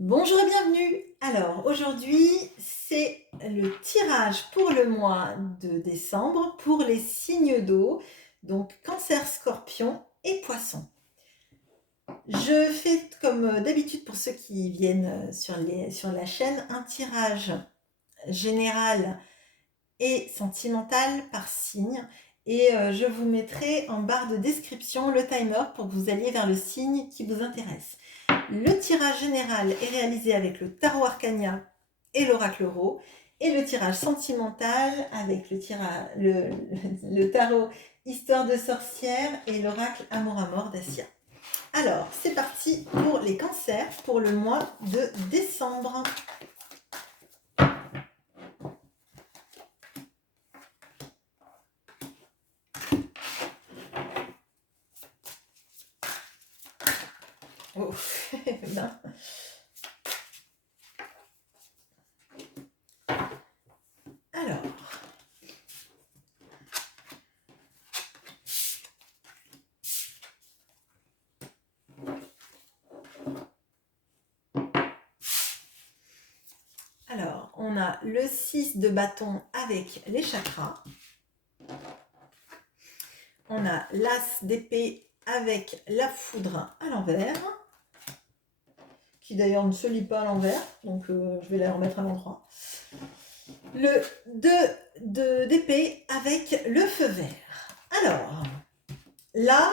Bonjour et bienvenue. Alors aujourd'hui, c'est le tirage pour le mois de décembre pour les signes d'eau, donc Cancer, Scorpion et Poisson. Je fais comme d'habitude pour ceux qui viennent sur la chaîne, un tirage général et sentimental par signe. Et je vous mettrai en barre de description le timer pour que vous alliez vers le signe qui vous intéresse. Le tirage général est réalisé avec le tarot Arcania et l'oracle Euro, et le tirage sentimental avec le tarot Histoire de sorcière et l'oracle Amour à mort d'Assia. Alors, c'est parti pour les cancers pour le mois de décembre. Oh, ben. Alors, on a le 6 de bâton avec les chakras. On a l'as d'épée avec la foudre à l'envers, qui d'ailleurs ne se lit pas à l'envers, donc je vais la remettre à l'endroit. Le 2 d'épée avec le feu vert. Alors, là,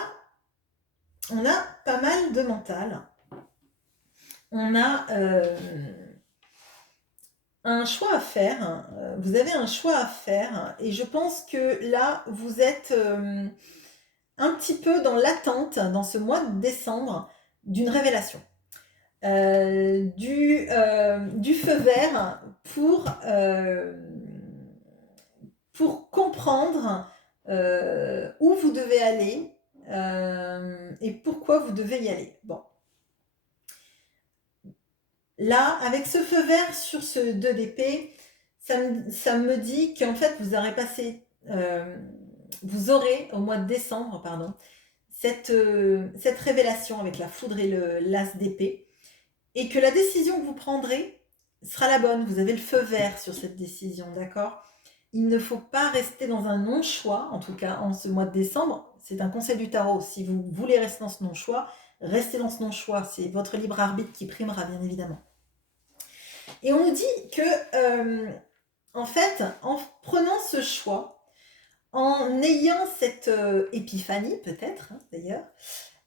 on a pas mal de mental. On a un choix à faire. Vous avez un choix à faire, et je pense que là, vous êtes un petit peu dans l'attente, dans ce mois de décembre, d'une révélation. Du feu vert pour comprendre où vous devez aller et pourquoi vous devez y aller. Bon. Là, avec ce feu vert sur ce 2 d'épée, ça me dit qu'en fait, vous aurez au mois de décembre, cette révélation avec la foudre et l'as d'épée, et que la décision que vous prendrez sera la bonne. Vous avez le feu vert sur cette décision, d'accord ? Il ne faut pas rester dans un non-choix, en tout cas en ce mois de décembre. C'est un conseil du tarot. Si vous voulez rester dans ce non-choix, restez dans ce non-choix. C'est votre libre arbitre qui primera, bien évidemment. Et on nous dit que, en fait, en prenant ce choix, en ayant cette épiphanie, peut-être, d'ailleurs,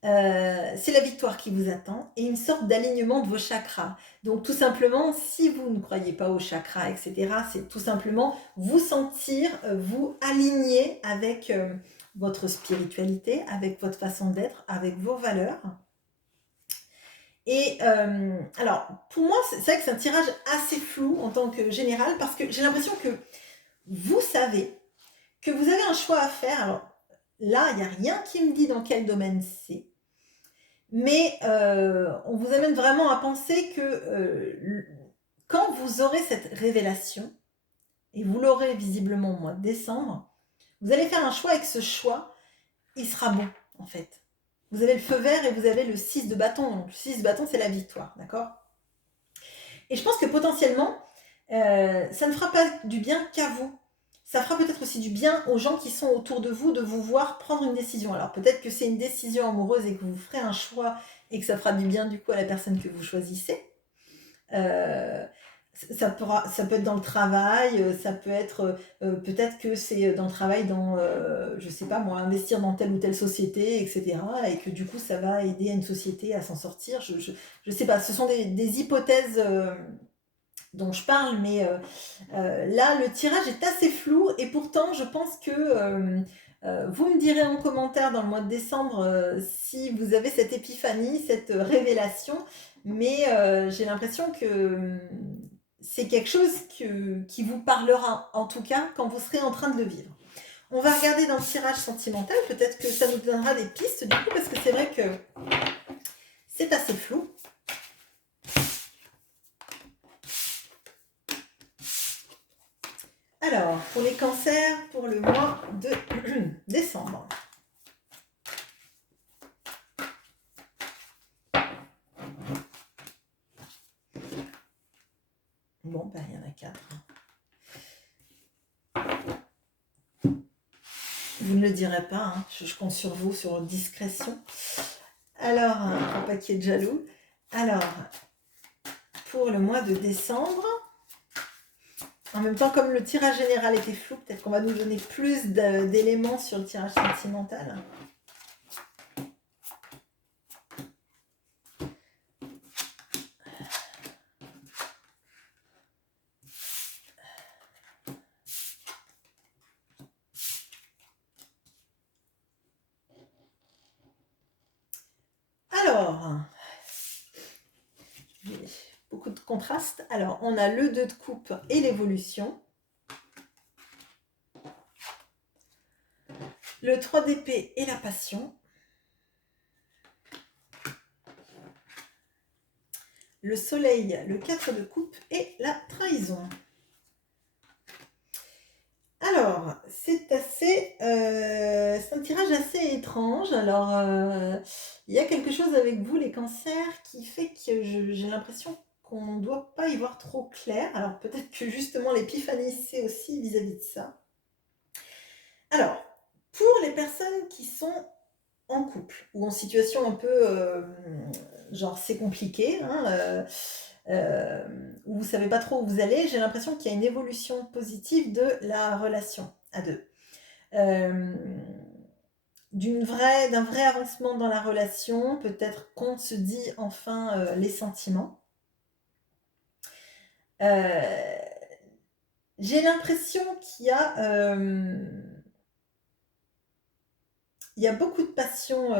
c'est la victoire qui vous attend et une sorte d'alignement de vos chakras. Donc tout simplement, si vous ne croyez pas aux chakras, etc., c'est tout simplement vous sentir, vous aligner avec votre spiritualité, avec votre façon d'être, avec vos valeurs. Et alors, pour moi, c'est vrai que c'est un tirage assez flou en tant que général, parce que j'ai l'impression que vous savez que vous avez un choix à faire. Alors là, il n'y a rien qui me dit dans quel domaine c'est. Mais on vous amène vraiment à penser que quand vous aurez cette révélation, et vous l'aurez visiblement au mois de décembre, vous allez faire un choix, et que ce choix, il sera bon, en fait. Vous avez le feu vert et vous avez le 6 de bâton. Donc le 6 de bâton, c'est la victoire, d'accord ? Et je pense que potentiellement, ça ne fera pas du bien qu'à vous. Ça fera peut-être aussi du bien aux gens qui sont autour de vous, de vous voir prendre une décision. Alors peut-être que c'est une décision amoureuse et que vous ferez un choix et que ça fera du bien du coup à la personne que vous choisissez. Ça peut être dans le travail, ça peut être peut-être que c'est dans le travail, je sais pas moi, investir dans telle ou telle société, etc. Et que du coup ça va aider à une société à s'en sortir. Je sais pas, ce sont des hypothèses dont je parle, mais là le tirage est assez flou, et pourtant je pense que vous me direz en commentaire dans le mois de décembre si vous avez cette épiphanie, cette révélation, mais j'ai l'impression que c'est quelque chose qui vous parlera, en tout cas quand vous serez en train de le vivre. On va regarder dans le tirage sentimental, peut-être que ça nous donnera des pistes du coup, parce que c'est vrai que c'est assez flou. Alors, pour les cancers, pour le mois de décembre. Bon, ben, il y en a 4. Vous ne le direz pas, hein. Je compte sur vous, sur votre discrétion. Alors, pour pas qu'il y ait de jaloux. Alors, pour le mois de décembre, en même temps, comme le tirage général était flou, peut-être qu'on va nous donner plus d'éléments sur le tirage sentimental. Alors, beaucoup de contrastes. Alors, on a le 2 de coupe et l'évolution. Le 3 d'épée et la passion. Le soleil, le 4 de coupe et la trahison. Alors, c'est un tirage assez étrange. Alors, il y a quelque chose avec vous, les cancers, qui fait que j'ai l'impression qu'on ne doit pas y voir trop clair. Alors, peut-être que justement l'épiphanie, c'est aussi vis-à-vis de ça. Alors, pour les personnes qui sont en couple ou en situation un peu, genre c'est compliqué, hein, où vous ne savez pas trop où vous allez, j'ai l'impression qu'il y a une évolution positive de la relation à deux. D'un vrai avancement dans la relation, peut-être qu'on se dit enfin les sentiments. J'ai l'impression qu'il y a beaucoup de passion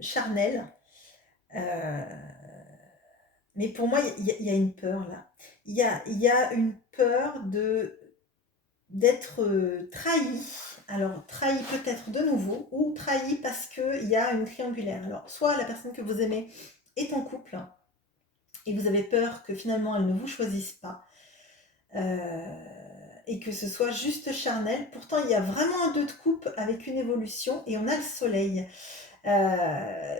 charnelle. Mais pour moi, il y a une peur là. Il y a une peur d'être trahi. Alors, trahi peut-être de nouveau, ou trahi parce qu'il y a une triangulaire. Alors, soit la personne que vous aimez est en couple, et vous avez peur que finalement elle ne vous choisisse pas, et que ce soit juste charnel. Pourtant, il y a vraiment un 2 de coupe avec une évolution, et on a le soleil.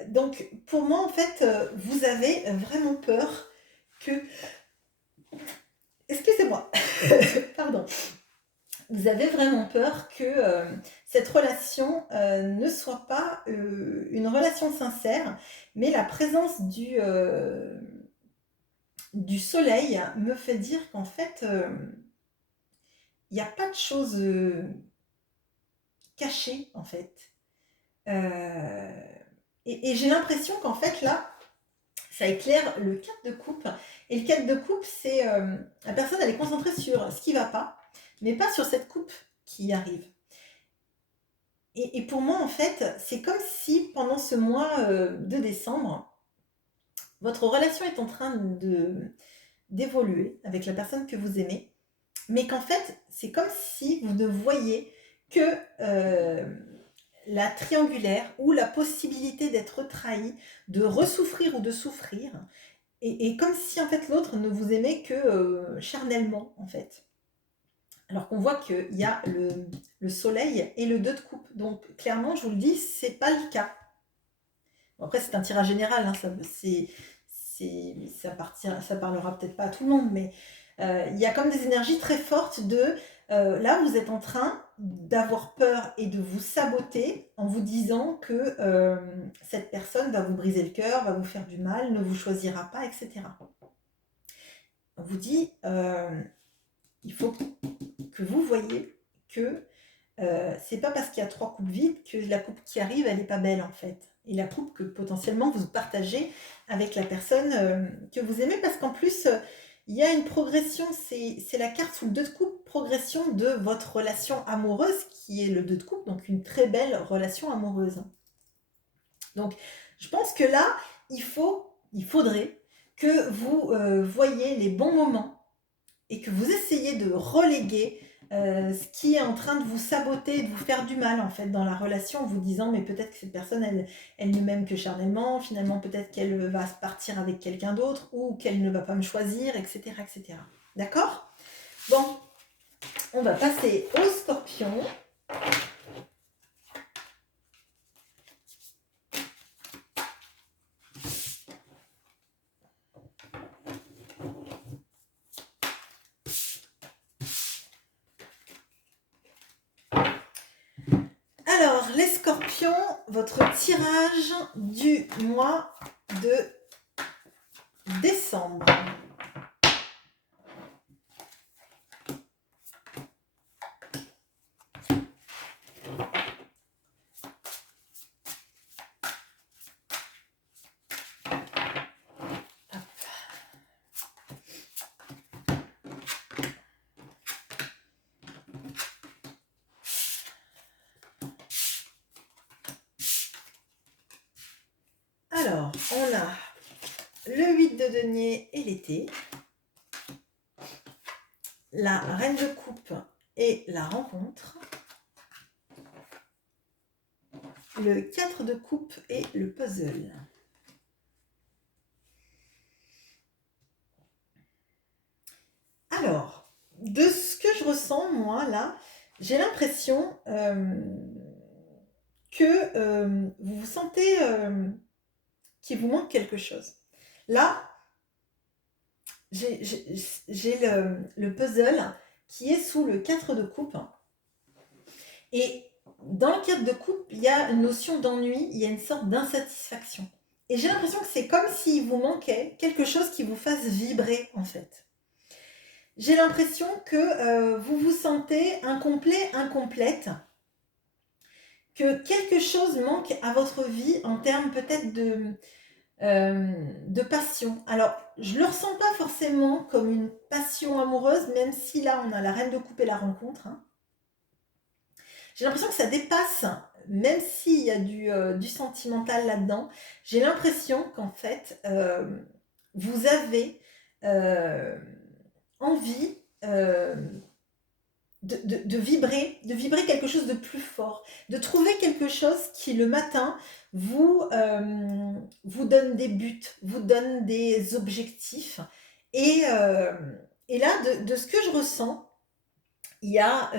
Donc, pour moi, en fait, vous avez vraiment peur que... Excusez-moi, pardon. Vous avez vraiment peur que cette relation ne soit pas une relation sincère, mais la présence du soleil me fait dire qu'en fait, il n'y a pas de choses cachées, en fait. Et j'ai l'impression qu'en fait, là, ça éclaire le 4 de coupe. Et le 4 de coupe, c'est la personne, elle est concentrée sur ce qui ne va pas, mais pas sur cette coupe qui arrive. Et pour moi, en fait, c'est comme si pendant ce mois de décembre, votre relation est en train d'évoluer avec la personne que vous aimez, mais qu'en fait, c'est comme si vous ne voyez que la triangulaire ou la possibilité d'être trahi, de ressouffrir ou de souffrir, et comme si en fait l'autre ne vous aimait que charnellement, en fait. Alors qu'on voit qu'il y a le soleil et le 2 de coupe. Donc clairement, je vous le dis, c'est pas le cas. Bon, après, c'est un tirage général, hein, ça parlera peut-être pas à tout le monde, mais il y a comme des énergies très fortes de là, vous êtes en train d'avoir peur et de vous saboter en vous disant que cette personne va vous briser le cœur, va vous faire du mal, ne vous choisira pas, etc. On vous dit, il faut que vous voyez que c'est pas parce qu'il y a 3 coupes vides que la coupe qui arrive, elle n'est pas belle en fait. Et la coupe que potentiellement vous partagez avec la personne que vous aimez, parce qu'en plus, il y a une progression, c'est la carte sous le 2 de coupe, progression de votre relation amoureuse, qui est le 2 de coupe, donc une très belle relation amoureuse. Donc, je pense que là, il faudrait que vous voyiez les bons moments et que vous essayez de reléguer ce qui est en train de vous saboter, de vous faire du mal en fait dans la relation, en vous disant mais peut-être que cette personne elle ne m'aime que charnellement, finalement peut-être qu'elle va partir avec quelqu'un d'autre ou qu'elle ne va pas me choisir, etc. etc. D'accord? Bon, on va passer au scorpion. Scorpion, votre tirage du mois de décembre. Alors, on a le 8 de denier et l'été, la reine de coupe et la rencontre, le 4 de coupe et le puzzle. Alors, de ce que je ressens, moi, là, j'ai l'impression que vous vous sentez qu'il vous manque quelque chose. Là, j'ai le puzzle qui est sous le 4 de coupe. Et dans le 4 de coupe, il y a une notion d'ennui, il y a une sorte d'insatisfaction. Et j'ai l'impression que c'est comme s'il vous manquait quelque chose qui vous fasse vibrer, en fait. J'ai l'impression que vous vous sentez incomplet, incomplète, que quelque chose manque à votre vie en termes peut-être de passion. Alors, je ne le ressens pas forcément comme une passion amoureuse, même si là, on a la reine de coupe et la rencontre. Hein. J'ai l'impression que ça dépasse, même s'il y a du sentimental là-dedans, j'ai l'impression qu'en fait, vous avez envie de vibrer quelque chose de plus fort, de trouver quelque chose qui le matin vous donne des buts, vous donne des objectifs. Et là, de ce que je ressens, il y a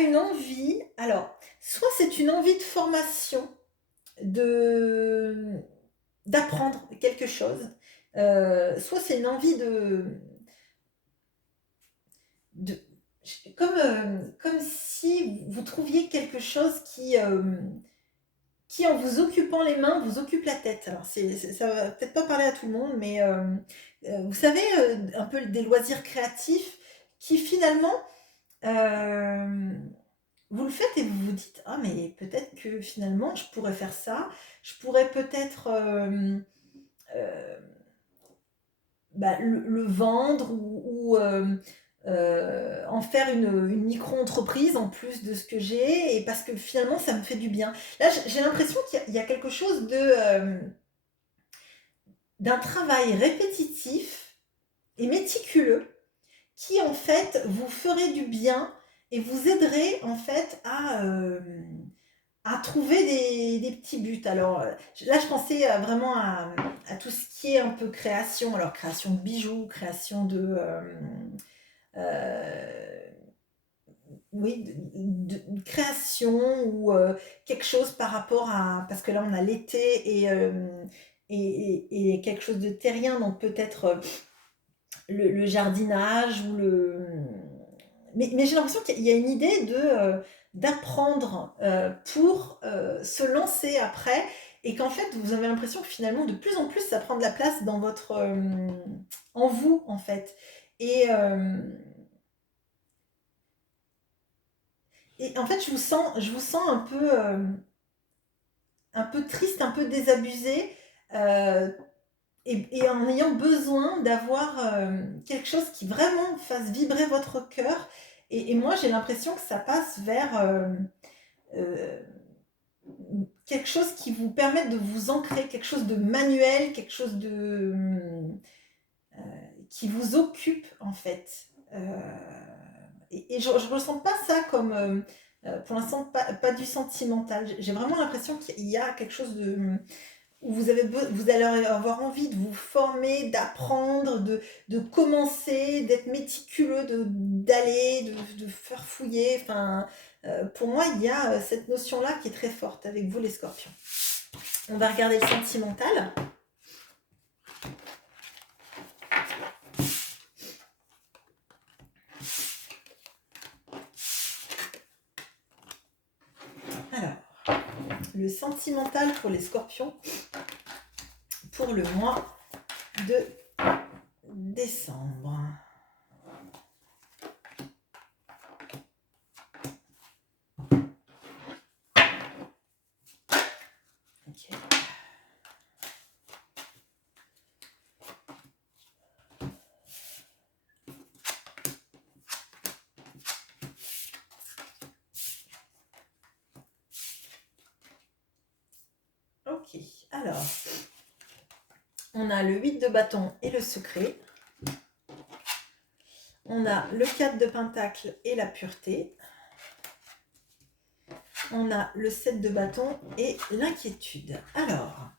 une envie, alors, soit c'est une envie de formation, d'apprendre quelque chose, soit c'est une envie comme si vous trouviez quelque chose qui en vous occupant les mains, vous occupe la tête. Alors, ça va peut-être pas parler à tout le monde, mais vous savez, un peu des loisirs créatifs qui finalement, vous le faites et vous vous dites, ah mais peut-être que finalement je pourrais faire ça, je pourrais peut-être le vendre ou en faire une micro-entreprise en plus de ce que j'ai, et parce que finalement ça me fait du bien. Là, j'ai l'impression qu'il y a quelque chose d'un travail répétitif et méticuleux qui en fait vous ferait du bien et vous aiderait en fait à trouver des petits buts. Alors là, je pensais vraiment à tout ce qui est un peu création. Alors création de bijoux, création oui, de création ou quelque chose par rapport à... Parce que là, on a l'été et quelque chose de terrien, donc peut-être le jardinage ou le... Mais j'ai l'impression qu'il y a une idée d'apprendre pour se lancer après, et qu'en fait vous avez l'impression que finalement de plus en plus ça prend de la place dans votre en vous en fait, et en fait je vous sens un peu triste, un peu désabusé, euh, et en ayant besoin d'avoir quelque chose qui vraiment fasse vibrer votre cœur. Et moi, j'ai l'impression que ça passe vers euh, quelque chose qui vous permette de vous ancrer, quelque chose de manuel, quelque chose qui vous occupe en fait. Et je ne ressens pas ça comme, pour l'instant, pas du sentimental. J'ai vraiment l'impression qu'il y a quelque chose où vous allez avoir envie de vous former, d'apprendre, de commencer, d'être méticuleux, d'aller, de faire fouiller. Enfin, pour moi, il y a cette notion-là qui est très forte avec vous, les scorpions. On va regarder le sentimental. le sentimental pour les scorpions pour le mois de décembre. Ok. Ok, alors, on a le 8 de bâton et le secret. On a le 4 de pentacle et la pureté. On a le 7 de bâton et l'inquiétude. Alors,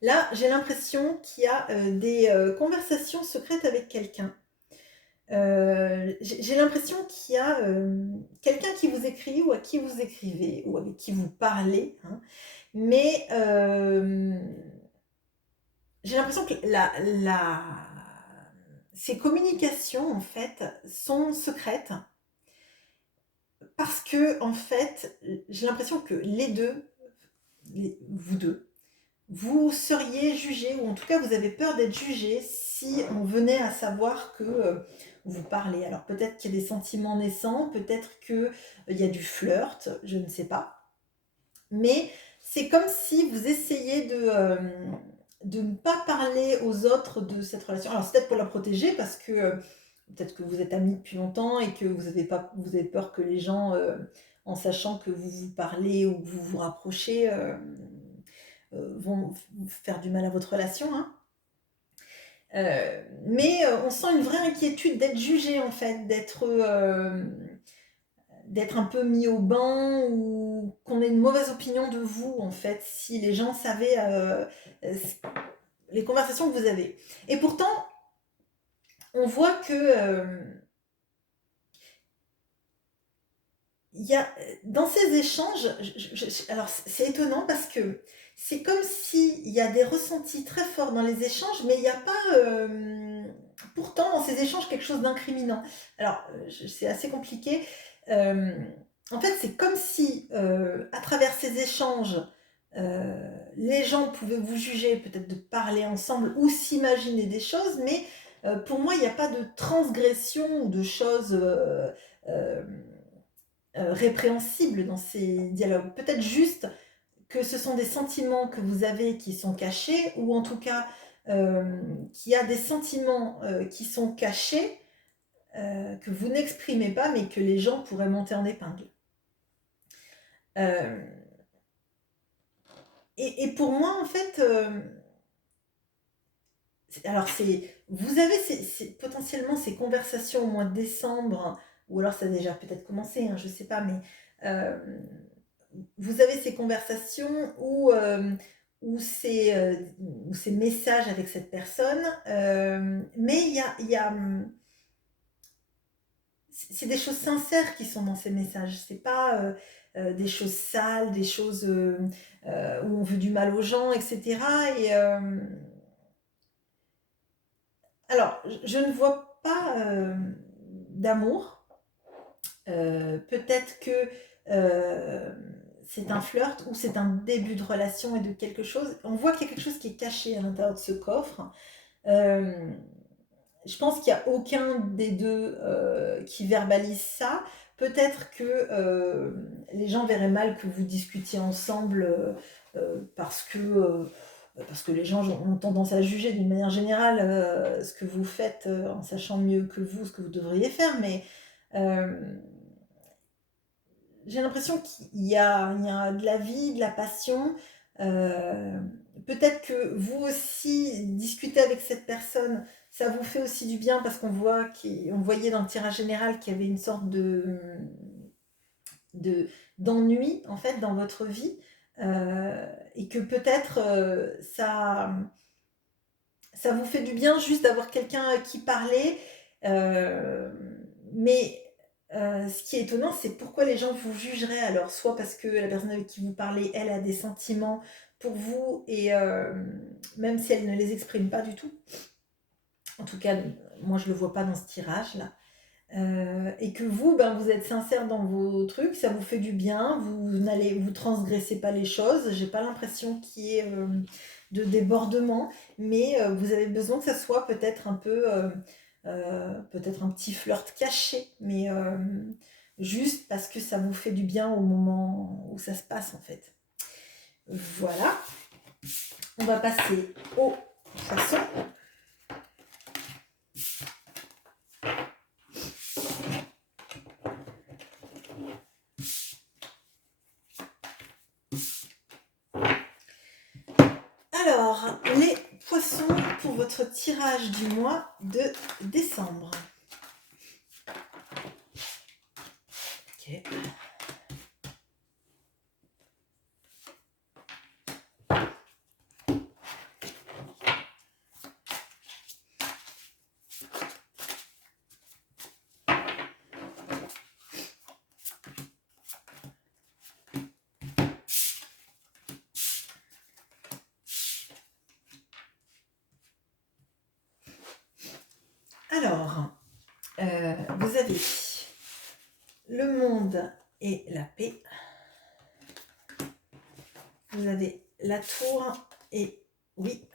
là, j'ai l'impression qu'il y a des conversations secrètes avec quelqu'un. J'ai l'impression qu'il y a quelqu'un qui vous écrit ou à qui vous écrivez ou avec qui vous parlez, hein. Mais j'ai l'impression que ces communications, en fait, sont secrètes parce que, en fait, j'ai l'impression que vous deux, vous seriez jugé, ou en tout cas vous avez peur d'être jugé si on venait à savoir que vous parlez. Alors peut-être qu'il y a des sentiments naissants, peut-être qu'il y a du flirt, je ne sais pas. Mais c'est comme si vous essayiez de ne pas parler aux autres de cette relation. Alors c'est peut-être pour la protéger parce que peut-être que vous êtes amis depuis longtemps et que vous avez peur que les gens, en sachant que vous vous parlez ou que vous vous rapprochez, vont faire du mal à votre relation, hein. Mais on sent une vraie inquiétude d'être jugé en fait, d'être un peu mis au banc ou qu'on ait une mauvaise opinion de vous en fait, si les gens savaient les conversations que vous avez. Et pourtant, on voit que il y a, dans ces échanges, alors c'est étonnant parce que c'est comme s'il y a des ressentis très forts dans les échanges, mais il n'y a pas pourtant dans ces échanges quelque chose d'incriminant. Alors c'est assez compliqué. En fait, c'est comme si à travers ces échanges, les gens pouvaient vous juger, peut-être de parler ensemble ou s'imaginer des choses, mais pour moi, il n'y a pas de transgression ou de choses euh, répréhensibles dans ces dialogues. Peut-être juste que ce sont des sentiments que vous avez qui sont cachés, ou en tout cas qu'il y a des sentiments qui sont cachés, que vous n'exprimez pas, mais que les gens pourraient monter en épingle. Et pour moi, en fait, alors vous avez potentiellement ces conversations au mois de décembre, ou alors ça a déjà peut-être commencé, hein, je ne sais pas, mais vous avez ces conversations ou ces messages avec cette personne, mais c'est des choses sincères qui sont dans ces messages. C'est pas des choses sales, des choses où on veut du mal aux gens, etc. Et alors, je ne vois pas d'amour. Peut-être que c'est un flirt ou c'est un début de relation et de quelque chose. On voit qu'il y a quelque chose qui est caché à l'intérieur de ce coffre. Je pense qu'il n'y a aucun des deux qui verbalise ça. Peut-être que les gens verraient mal que vous discutiez ensemble parce que les gens ont tendance à juger d'une manière générale ce que vous faites en sachant mieux que vous ce que vous devriez faire. Mais j'ai l'impression qu'il y a de la vie, de la passion. Peut-être que vous aussi, discuter avec cette personne, ça vous fait aussi du bien parce qu'on voyait dans le tirage général qu'il y avait une sorte d'ennui en fait dans votre vie et que peut-être ça vous fait du bien juste d'avoir quelqu'un à qui parler. Mais ce qui est étonnant, c'est pourquoi les gens vous jugeraient alors, soit parce que la personne avec qui vous parlez, elle a des sentiments pour vous, et même si elle ne les exprime pas du tout. En tout cas, moi je ne le vois pas dans ce tirage-là. Et que vous, ben, vous êtes sincère dans vos trucs, ça vous fait du bien, vous transgressez pas les choses. J'ai pas l'impression qu'il y ait de débordement, mais vous avez besoin que ça soit peut-être un peu, peut-être un petit flirt caché, mais juste parce que ça vous fait du bien au moment où ça se passe en fait. Voilà, on va passer au poisson. Alors, les poissons pour votre tirage du mois de décembre. Ok. Alors, vous avez le monde et la paix. Vous avez la tour et oui.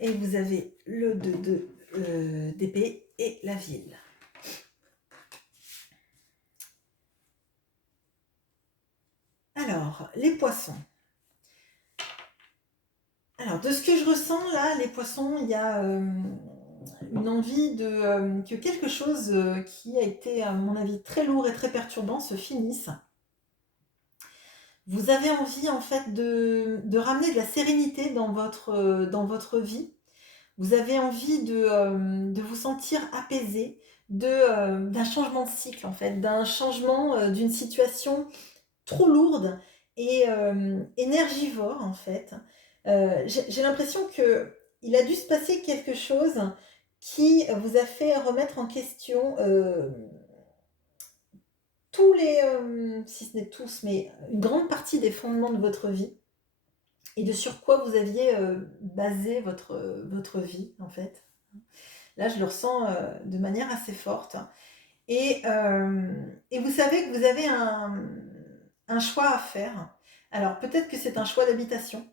Et vous avez le 2 d'épée et la ville. Alors, les poissons. Alors, de ce que je ressens là, les poissons, il y a une envie que quelque chose qui a été, à mon avis, très lourd et très perturbant se finisse. Vous avez envie, en fait, de ramener de la sérénité dans votre vie. Vous avez envie de vous sentir apaisé, d'un changement de cycle, en fait, d'un changement d'une situation trop lourde et énergivore, en fait. J'ai l'impression qu'il a dû se passer quelque chose qui vous a fait remettre en question tous les, si ce n'est tous, mais une grande partie des fondements de votre vie et de sur quoi vous aviez basé votre vie, en fait. Là, je le ressens de manière assez forte. Et vous savez que vous avez un choix à faire. Alors, peut-être que c'est un choix d'habitation,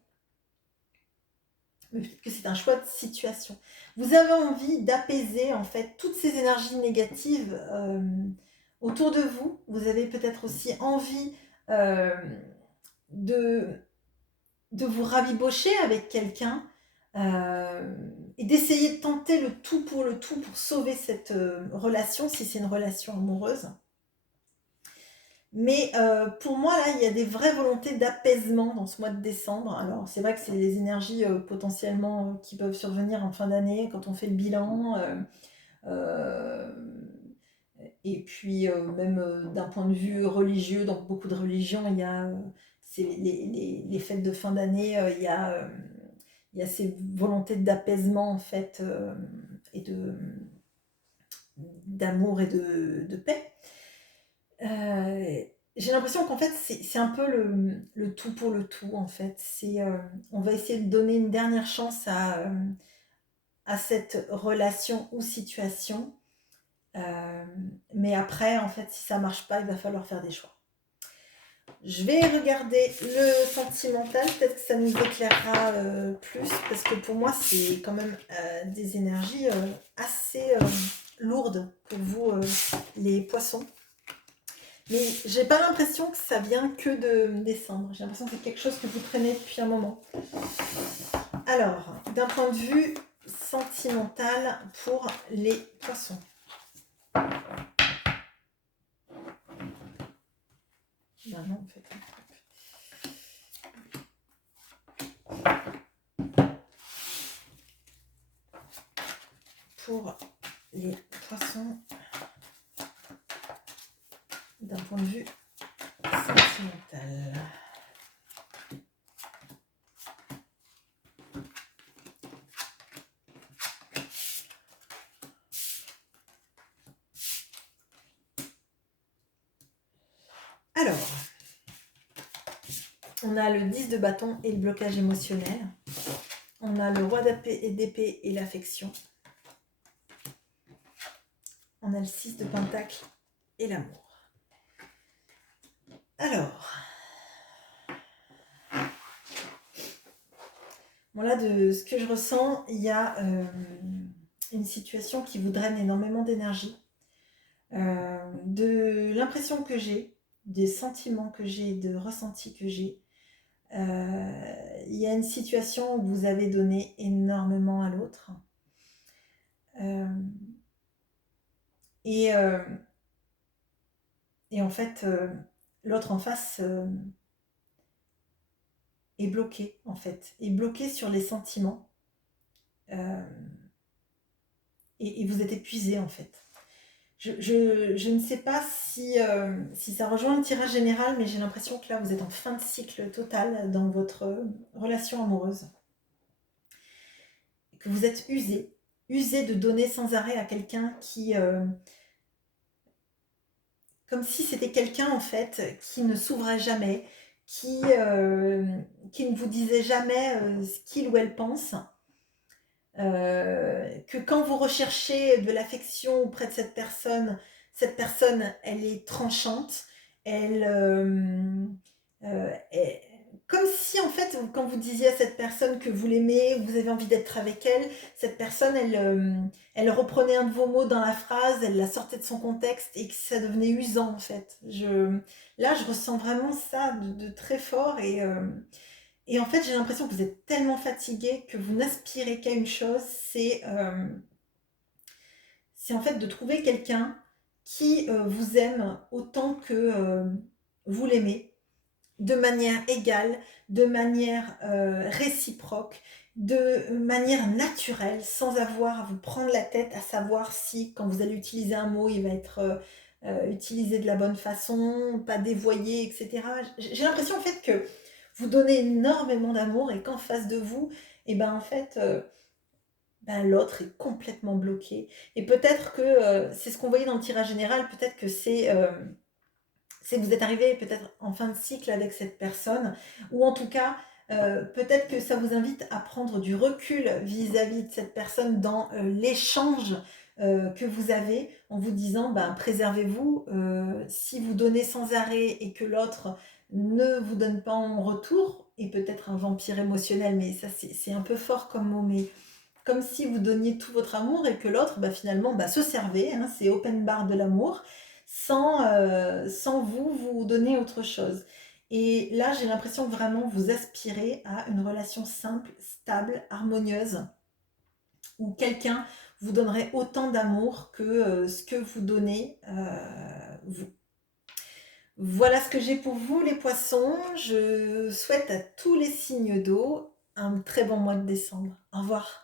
mais peut-être que c'est un choix de situation. Vous avez envie d'apaiser, en fait, toutes ces énergies négatives autour de vous. Vous avez peut-être aussi envie de, de vous rabibocher avec quelqu'un et d'essayer de tenter le tout pour sauver cette relation, si c'est une relation amoureuse. Mais pour moi, là, il y a des vraies volontés d'apaisement dans ce mois de décembre. Alors, c'est vrai que c'est les énergies potentiellement qui peuvent survenir en fin d'année quand on fait le bilan. Euh, et puis, même d'un point de vue religieux, dans beaucoup de religions, il y a c'est les fêtes de fin d'année, il y a ces volontés d'apaisement, en fait, et d'amour et de paix. J'ai l'impression qu'en fait, c'est un peu le tout pour le tout, en fait. On va essayer de donner une dernière chance à cette relation ou situation. Mais après, en fait, si ça marche pas, il va falloir faire des choix. Je vais regarder le sentimental, peut-être que ça nous éclairera plus, parce que pour moi, c'est quand même des énergies assez lourdes pour vous, les poissons. Mais j'ai pas l'impression que ça vient que de décembre. J'ai l'impression que c'est quelque chose que vous traînez depuis un moment. Alors, d'un point de vue sentimental pour les poissons. Ben non, en fait. Pour les poissons, d'un point de vue sentimental. Alors, on a le 10 de bâton et le blocage émotionnel. On a le roi d'épée et l'affection. on a le 6 de Pentacle et l'amour. Alors, bon là, de ce que je ressens, il y a une situation qui vous draine énormément d'énergie. De l'impression que j'ai, des sentiments que j'ai, de ressentis que j'ai. Il y a une situation où vous avez donné énormément à l'autre. Et en fait, l'autre en face est bloqué, en fait. Est bloqué sur les sentiments. Et vous êtes épuisé, en fait. Je ne sais pas si ça rejoint le tirage général, mais j'ai l'impression que là, vous êtes en fin de cycle total dans votre relation amoureuse. Que vous êtes usé de donner sans arrêt à quelqu'un qui... comme si c'était quelqu'un, en fait, qui ne s'ouvrait jamais, qui ne vous disait jamais ce qu'il ou elle pense. Que quand vous recherchez de l'affection auprès de cette personne, elle est tranchante, comme si en fait, quand vous disiez à cette personne que vous l'aimez, vous avez envie d'être avec elle, cette personne, elle reprenait un de vos mots dans la phrase, elle la sortait de son contexte et que ça devenait usant en fait. Là, je ressens vraiment ça de très fort et en fait, j'ai l'impression que vous êtes tellement fatigué que vous n'aspirez qu'à une chose, c'est en fait de trouver quelqu'un qui vous aime autant que vous l'aimez, de manière égale, de manière réciproque, de manière naturelle, sans avoir à vous prendre la tête à savoir si, quand vous allez utiliser un mot, il va être utilisé de la bonne façon, pas dévoyé, etc. J'ai l'impression en fait que vous donnez énormément d'amour et qu'en face de vous, et ben en fait, l'autre est complètement bloqué. Et peut-être que c'est ce qu'on voyait dans le tirage général, peut-être que c'est que vous êtes arrivé peut-être en fin de cycle avec cette personne, ou en tout cas, peut-être que ça vous invite à prendre du recul vis-à-vis de cette personne dans l'échange que vous avez, en vous disant, préservez-vous, si vous donnez sans arrêt et que l'autre ne vous donne pas en retour, et peut-être un vampire émotionnel, mais ça c'est un peu fort comme mot, mais comme si vous donniez tout votre amour et que l'autre, finalement, se servait, hein, c'est open bar de l'amour, sans vous donner autre chose. Et là, j'ai l'impression que vraiment vous aspirez à une relation simple, stable, harmonieuse, où quelqu'un vous donnerait autant d'amour que ce que vous donnez vous. Voilà ce que j'ai pour vous, les poissons. Je souhaite à tous les signes d'eau un très bon mois de décembre. Au revoir.